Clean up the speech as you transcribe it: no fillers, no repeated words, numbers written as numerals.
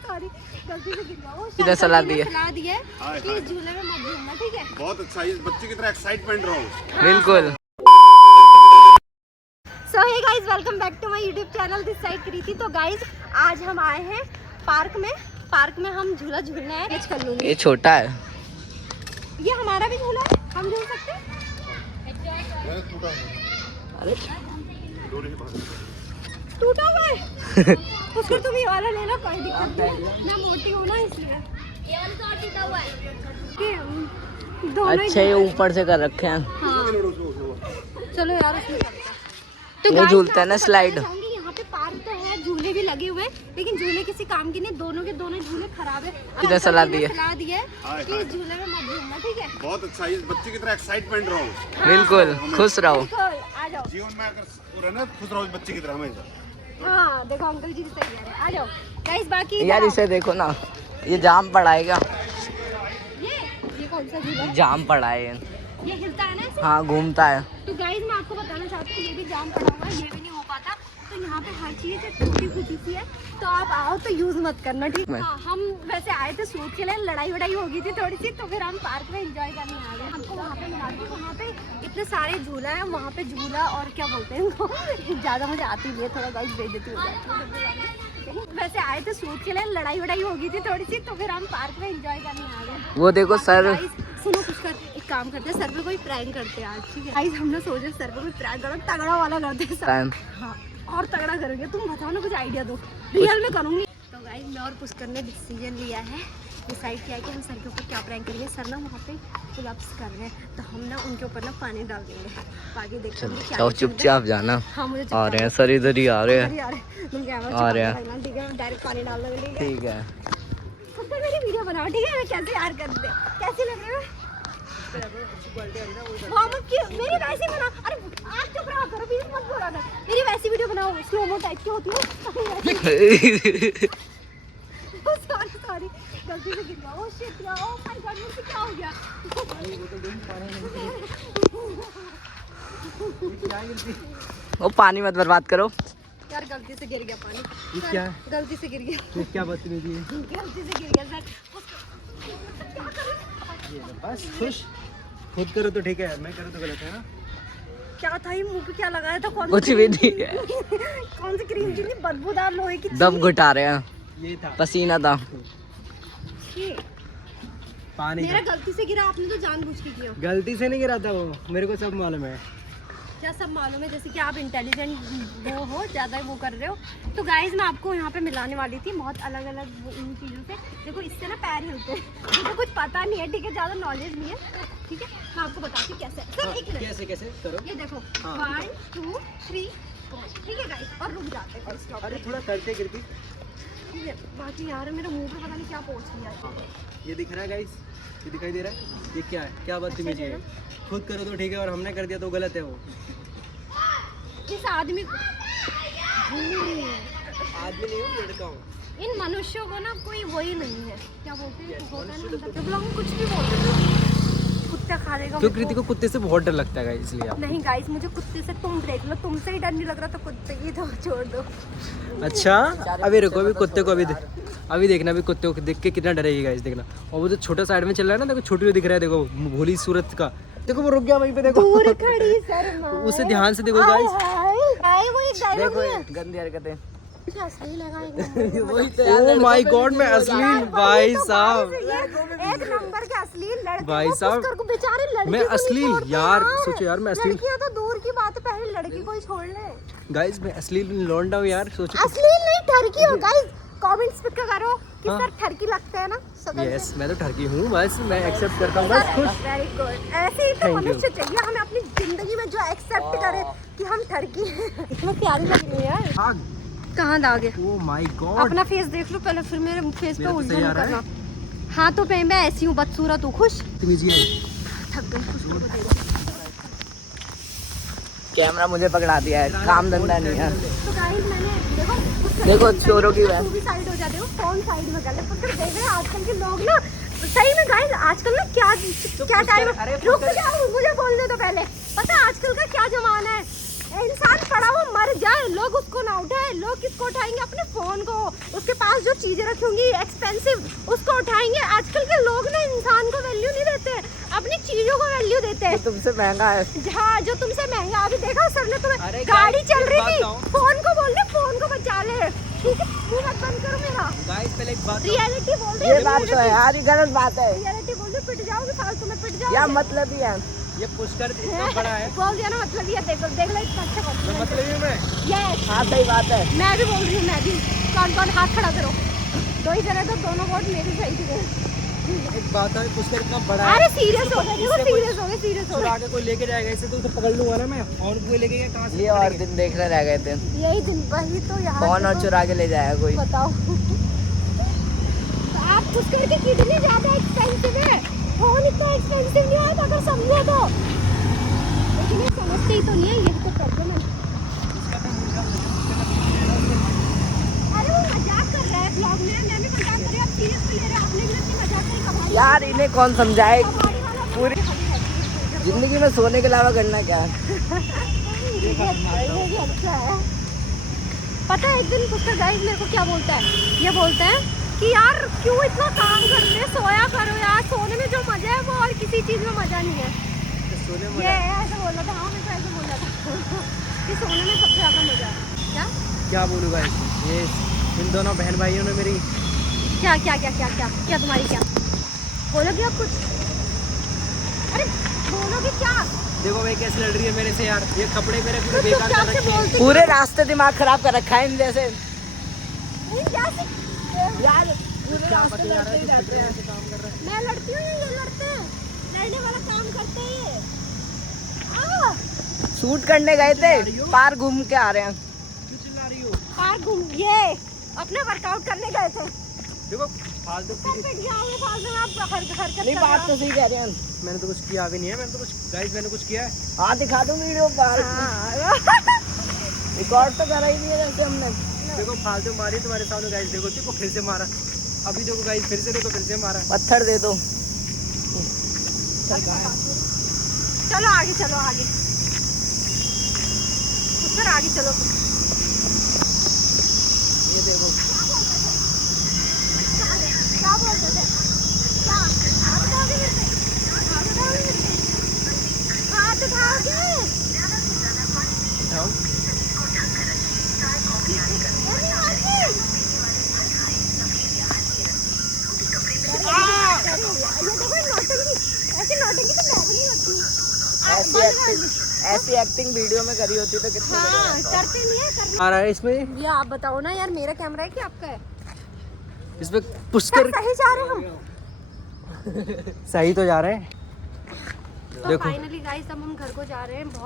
Sorry गलती से गिर गया। वो इधर सलाह दी है कि झूले में मत घूमना, ठीक है? बहुत अच्छा, इस बच्चे की तरह एक्साइटमेंट रहो। बिल्कुल। So hey guys, welcome back to my YouTube channel, this side Kriti. तो गाइस आज हम आए हैं पार्क में हम झूला झूलना है। एज कर लूंगी, ये छोटा है। ये हमारा भी झूला है, हम झूल सकते हैं। अरे टूटा हुआ है उसको तुम ये वाला लेना, कोई दिक्कत नहीं। मैं मोटी हूँ ना इसलिए। ये वाला तो टूटा हुआ है कि दोनों अच्छा, ये ऊपर से कर रखे हैं। हाँ। चलो यार उसमें चलते हैं। तो वो guys, झूलता है ना मैं आपको स्लाइड। बताना चाहूंगी, यहाँ पे पार्क तो है, झूले भी लगे हुए हैं, लेकिन झूले किसी काम के नहीं, दोनों के दोनों झूले खराब है। इधर सलाह दी है कि झूले में मत घूमना, ठीक है? बहुत अच्छा, इस बच्चे की तरह एक्साइटमेंट रहो। बिल्कुल, खुश रहो। बिल्कुल, आ जाओ। जीवन में अगर रहना खुश रहो, इस बच्चे की तरह हमेशा। हाँ देखो अंकल जी सही कह रहे हैं, आ जाओ गाइस। बाकी यार इसे देखो ना, ये जाम पड़ा है क्या? ये कौन सा झूला है? जाम पड़ा है ये हिलता है ना ऐसे? हाँ, घूमता है। तो गाइस मैं आपको बताना चाहती हूँ, ये भी जाम पड़ा हुआ है, ये भी नहीं हो पाता। तो यहाँ पे हर चीज़ टूटी फूटी सी है, तो आप आओ तो यूज मत करना, ठीक है? हाँ, हम वैसे आए थे सूट के लिए, लड़ाई वड़ाई हो गई थी थोड़ी सी, तो फिर हम पार्क में एंजॉय करने आ गए। हमको वहाँ पे मिला दी, वहाँ पे इतने सारे झूला है, वहाँ पे झूला और क्या बोलते हैं इनको ज़्यादा मुझे आती नहीं है, थोड़ा गाइस बेइज्जती हो जाती है। वैसे आए थे सूट के लिए, लड़ाई वड़ाई हो गई थी थोड़ी सी, तो फिर हम पार्क में एंजॉय करने आ गए। वो देखो सर। सुनो कुछ कर, एक काम करते हैं, सर पे कोई प्रैंक करते हैं आज, ठीक है? गाइस हमने सोचे सर पे कोई प्रैंक करो, तगड़ा वाला करते हैं सर। हाँ, और तगड़ा करोगे तुम, बताओ ना, कुछ आइडिया दो, रियल में करूँगी। तो गाइस मैं और पुष्कर ने डिसीजन लिया है, डिसाइड किया है कि हम सर के ऊपर क्या प्रैंक करेंगे। सर ना वहाँ पे पुलअप्स कर रहे हैं, तो हम ना उनके ऊपर ना पानी डाल देंगे, बाकी देखते हैं क्या। चुपचाप जाना। हाँ मुझे आ रहे हैं सर, इधर ही आ रहे हैं। तुम कैमरा आ रहे हैं, ठीक है? डायरेक्ट पानी डाल दोगे, ठीक है? पुष्कर मेरी वीडियो बनाओ, ठीक है? मैं कैसे यार कर दे, कैसी लग रही है? मेरी वैसी बना, अरे आप चुप रहा करो, प्लीज मत बोला ना। मेरी वैसी वीडियो बनाओ, स्लो-मो टाइप की होती है। सॉरी गलती से गिर गया। ओह शिट यार, ओह माय गॉड, मुझसे क्या हो गया? वो पानी मत बर्बाद करो यार गलती से गिर गया पानी। ये क्या है? गलती से गिर गया। ये क्या बदतमीजी है? गलती से गिर गया सर। क्या करूं? बस खुश, खुद करो तो ठीक है, मैं करूँ तो गलत है ना? क्या था ये, मुंह पे क्या लगाया था? कौन कुछ भी नहीं है। कौन सी क्रीम थी? बदबूदार लोहे की दम घुटा रहे हैं, यही था, पसीना था। पानी मेरा गलती से गिरा, आपने तो जानबूझ के किया। गलती से नहीं गिरा था वो, मेरे को सब मालूम है। क्या सब मालूम है? जैसे कि आप इंटेलिजेंट वो हो, ज़्यादा वो कर रहे हो। तो गाइज मैं आपको यहाँ पे मिलाने वाली थी बहुत अलग अलग इन चीज़ों से। देखो इससे ना पैर हिलते हैं, मुझे कुछ पता नहीं है, ठीक है? ज़्यादा नॉलेज नहीं है, ठीक है? मैं आपको बताती हूँ कैसे। सर एक मिनट, कैसे कैसे करो? ये देखो 1 2 3 4, ठीक है गाइज? और रुक जाते हैं गाइज, अरे थोड़ा करते गिरती। ठीक है? बाकी यार मेरे मुँह पे पता नहीं क्या पहुँच गया। ये दिख रहा है गाइस, ये दिखाई दे रहा है? ये क्या है? क्या बदतमीजी है? खुद करो तो ठीक है, और हमने कर दिया तो गलत है वो। इस आदमी को, आदमी नहीं हूँ, लड़का हूँ। इन मनुष्यों को ना कोई वही नहीं है, क्या बोलते हैं, होता है ना, कुछ भी बोलते हैं, कुत्ता खा लेगा। क्यों कृति को कुत्ते से बहुत डर लगता है इसलिए आप? नहीं गाइस, मुझे कुत्ते से, तुम देख लो, तुमसे ही डर नहीं लग रहा तो कुत्ते की तो छोड़ दो। अच्छा अभी रुको, अभी कुत्ते को अभी देखना, अभी कुत्ते को देख के कितना डरेगी गाइस, देखना। और वो जो छोटा साइड में चल रहा है ना, देखो छोटी दिख रहा है, देखो भोली सूरत का, देखो वो रुक गया वहीं पे, देखो दूर खड़ी शर्मा, उसे ध्यान से देखो गाइस। हाय वो एक डायलॉग देखो है, ये गंदी हरकतें। असली लगा एक ओह माय गॉड, मैं अश्लील भाई साहब, एक नंबर के अश्लील लड़के भाई को, साहब, पुष्कर को बेचारे लड़की मैं को नहीं अश्लील छोड़ते यार, सोचो यार मैं अश्लील। लड़कियां तो दूर की बात है, पहले लड़की को ही छोड़ ले। गाइस मैं अश्लील लौंडा हूँ यार, सोचो। अश्लील नहीं, ठरकी हो गाइस। कमेंट्स पे करो कि हाँ। सर ठरकी लगते हैं ना शक्ल से। यस मैं तो ठरकी हूँ, बस मैं एक्सेप्ट करता हूँ, बस खुश। वेरी गुड, ऐसे ही तो Thank you. मनुष्य चाहिए हमें अपनी जिंदगी में, जो एक्सेप्ट करे कि हम ठरकी हैं। इतना प्यारी लग रही है यार। कहाँ दाग है? ओह माय गॉड, अपना फेस देख लो पहले, फिर मेरे फेस पे मेरा तो उल्टा सही आ नहीं रहा है। करना। हाँ तो मैं ऐसी हूँ बदसूरत हूँ, खुश? बदतमीजी है। थक गई, खुश को बताइए। कैमरा मुझे पकड़ा दिया है, काम धंधा नहीं है। तो गाइस मैंने देखो चोरों की तू भी साइड हो जाते हो, कौन साइड में गलत? पुष्कर देख रहे हैं आजकल के लोग ना, सही में गाइस आजकल ना क्या टाइम, रुक जाओ मुझे बोलने दो पहले। पता है आजकल का क्या जमाना है? इंसान पड़ा हुआ मर जाए, लोग उसको ना उठाए, लोग किसको उठाएंगे? अपने फोन को, उसके पास जो चीजें रखी होंगी एक्सपेंसिव, उसको उठाएंगे। आजकल के लोग ना इंसान को वैल्यू नहीं देते, अपनी चीजों को वैल्यू देते हैं। तुमसे महंगा है। हाँ, जो तुमसे महंगा। अभी देखा सर ने तुम्हें, अरे गाड़ी चल रही बात थी, बताओ। फोन को बोल रहे, फोन को बचा ले, ठीक है? मुंह मत बंद करो मेरा। गाइस पहले एक बात रियलिटी बोल रही ये बात तो है यार, ये गलत बात है। रियलिटी बोल रही, पिट जाओगे, फालतू में पिट जाओगे। क्या मतलब ही है? ये पुष्कर इतना बड़ा है। बोल दिया ना, मतलब ये देख देख लो, इतना अच्छा मैं मतलब मतलब ही हूँ मैं। यस, हाँ सही बात है। मैं भी बोल रही हूँ, मैं भी। कौन कौन हाथ खड़ा करो, दो ही जने तो दोनों वोट मेरे सही थे। एक बात है, पुष्कर इतना बड़ा है। अरे सीरियस हो गए, देखो इससे कोई सीरियस हो गए, सीरियस हो चुरा गए। के कोई लेके जाएगा इसे तो उसे पकड़ लूंगा ना मैं। और कोई लेके गया कहाँ से ये और पकड़ेंगे? दिन देखने रह गए थे। यही दिन वही तो यहाँ फोन और देखो, चुरा के ले जाएगा कोई। बताओ। आप कुछ करके कितनी ज्यादा एक्सपेंसिव है, फोन इतना एक्सपेंसिव नहीं है अगर समझो तो, लेकिन ये समझते ही तो नहीं है, यही तो प्रॉब्लम है। अरे वो मजाक कर रहा है ब्लॉग में, मैं भी मजाक कर रही हूँ, आप सीरियस ले रहे हो, आपने भी अपनी मजाक करी। कबाड़ी यार इन्हें कौन समझाए? कबाड़ी वाला पूरी जिंदगी में सोने के अलावा करना क्या है? ये भी अच्छा है। पता है एक दिन पुष्कर गाइस मेरे को क्या बोलता है, ये बोलता है कि यार क्यों इतना काम करते हैं, सोया करो यार, सोने में जो मजा है वो और किसी चीज में मजा नहीं है। सोने में ये ऐसे बोला था, हाँ मेरे को ऐसे बोला था कि सोने में सबसे ज्यादा मजा है। क्या क्या बोलूँ गाइस, ये इन दोनों बहन भाइयों ने मेरी क्या क्या क्या क्या क्या क्या तुम्हारी क्या बोलोगे आप कुछ? अरे बोलोगे क्या? देखो भाई कैसे लड़ रही है मेरे से यार। ये कपड़े मेरे पूरे तो बेकार चुपचाप कर से रखे हैं। बोलते पूरे रास्ते दिमाग खराब कर रखा है इन जैसे। नहीं, क्या से- यार पूरे क्या रास्ते बता रहा लड़ते ही है रहते हैं। तू काम कर रहा है। मैं लड़ती हूँ या ये लड़ते हैं? लड़ने वाला काम करते हैं ये। आ, शूट करने गए थे, पार घूम के आ रहे हैं। क्यों चिल्ला रही हो? पार्क घूम, ये अपने वर्कआउट करने गए थे। देखो फालतू सर पिट जाओगे फालतू में, आप हरकत नहीं कर बात तो रहे सही कह रहे हैं। मैंने तो कुछ किया भी नहीं है। मैंने तो कुछ गाइस मैंने कुछ किया है? हाँ दिखा दो वीडियो पर। हो। हाँ। रिकॉर्ड तो करा ही नहीं है जैसे हमने। देखो फालतू मारी तुम्हारे सामने गाइस। देखो देखो फिर से मारा। अभी देखो गाइस फिर से देखो फिर से मारा। पत्थर दे दो। चलो आगे, चलो आगे, उधर आगे चलो। ये देखो क्या बोलते थे? क्या हाथ उठाओगे मेरे पे? हाथ उठाओगे मेरे पे? हाथ उठाओगे? जाओ। अरे आगे। ये देखो नौटंकी, ऐसी नौटंकी तो मैं भी नहीं होती। ऐसी एक्टिंग वीडियो में करी होती तो कितना बढ़िया हाँ, रहता। करते नहीं है, करना। आ रहा है इसमें। ये आप बताओ ना यार, मेरा कैमरा है कि आपका है? इसमें सर पुष्कर सही जा रहे हैं हम। सही तो जा रहे हैं। तो देखो। फाइनली गाइस अब हम घर को जा रहे हैं। बहुत